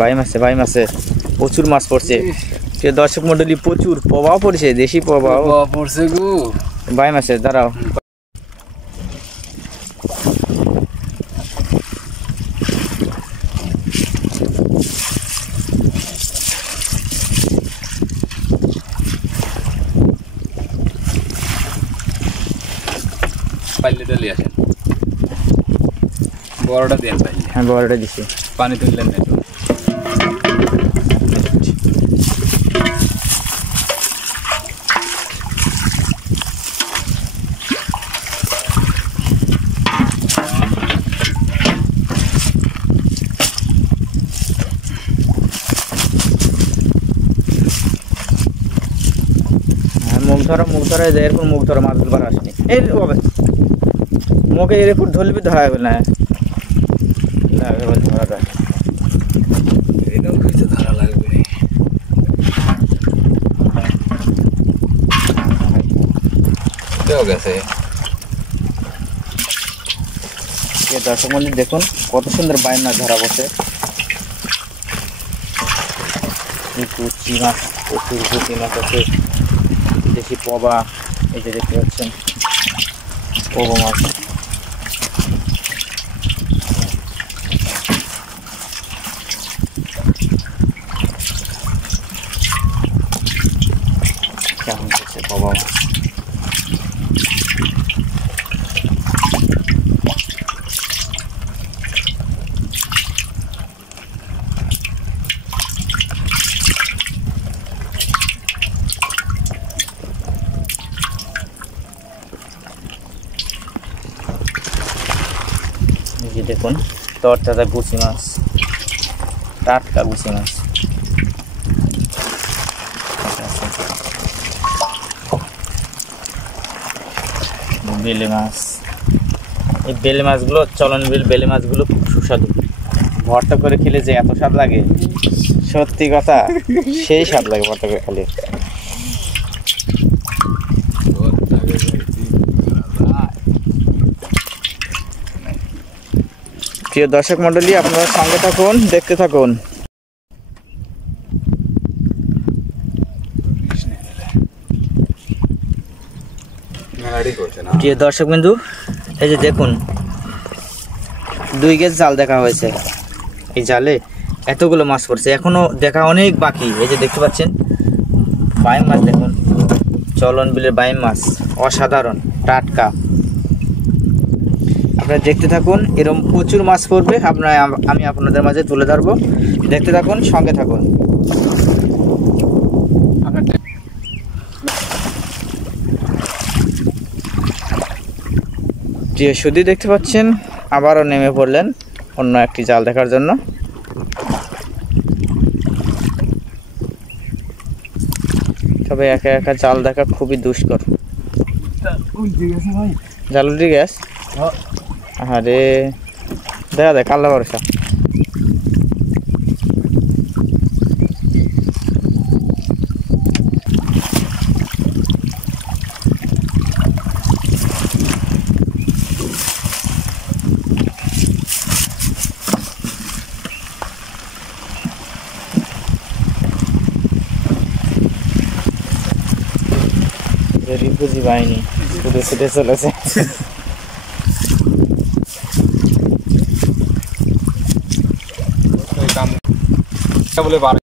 বাইম আছে প্রচুর মাছ পড়ছে সে দর্শক মণ্ডলী প্রচুর প্রভাব পড়ছে দেশি প্রভাব পড়ছে গো বাইম আছে দাঁড়াও পাইলে ডালি আসেন বড়টা দেন পাইলে হ্যাঁ বড়টা দিছি পানি তুললেন না একটু মুখ ধরা এরপর মুখ ধরা মাছগুলো বার আসেনি এই বাবা মুখে এরপর ধরলে ধরা হবে না ধরা যায় এটাও কিছু ধরা লাগবে গেছে দর্শক মন্দির দেখুন কত সুন্দর বাইম মাছ ধরা পড়ছে কুচি মাছ প্রচুর কুচি মাছ আছে দেশি পবা এই যে দেখতে পাচ্ছেন পবা মাছ কেমন করছে পবা মাছ দেখুন তরতাজা গুচি মাছ টাটকা গুচি মাছ বেলে মাছ এই বেলে মাছগুলো চলনবিল বেলে মাছগুলো খুব সুস্বাদু ভর্তা করে খেলে যে এত স্বাদ লাগে সত্যি কথা সেই স্বাদ লাগে ভর্তা করে খেলে প্রিয় দর্শক মণ্ডলী আপনারা সঙ্গে থাকুন দেখতে থাকুন প্রিয় দর্শক বিন্দু এই যে দেখুন 2 গেজ জাল দেখা হয়েছে এই জালে এতগুলো মাছ পড়ছে এখনো দেখা অনেক বাকি এই যে দেখতে পাচ্ছেন বাইম মাছ দেখুন চলন বিলের বাইম মাছ অসাধারণ টাটকা আপনারা দেখতে থাকুন এরকম প্রচুর মাছ পড়বে আমি আপনাদের মাঝে তুলে ধরবো দেখতে থাকুন সঙ্গে থাকুন প্রিয় সুধী দেখতে পাচ্ছেন আবারও নেমে পড়লেন অন্য একটি জাল দেখার জন্য তবে একা একা জাল দেখা খুবই দুষ্কর জাল উঠে গেছে আরে দেখা দেখ আল্লাহ ভরসা বুঝি পাইনি ছুটে ছুটে চলেছে বলে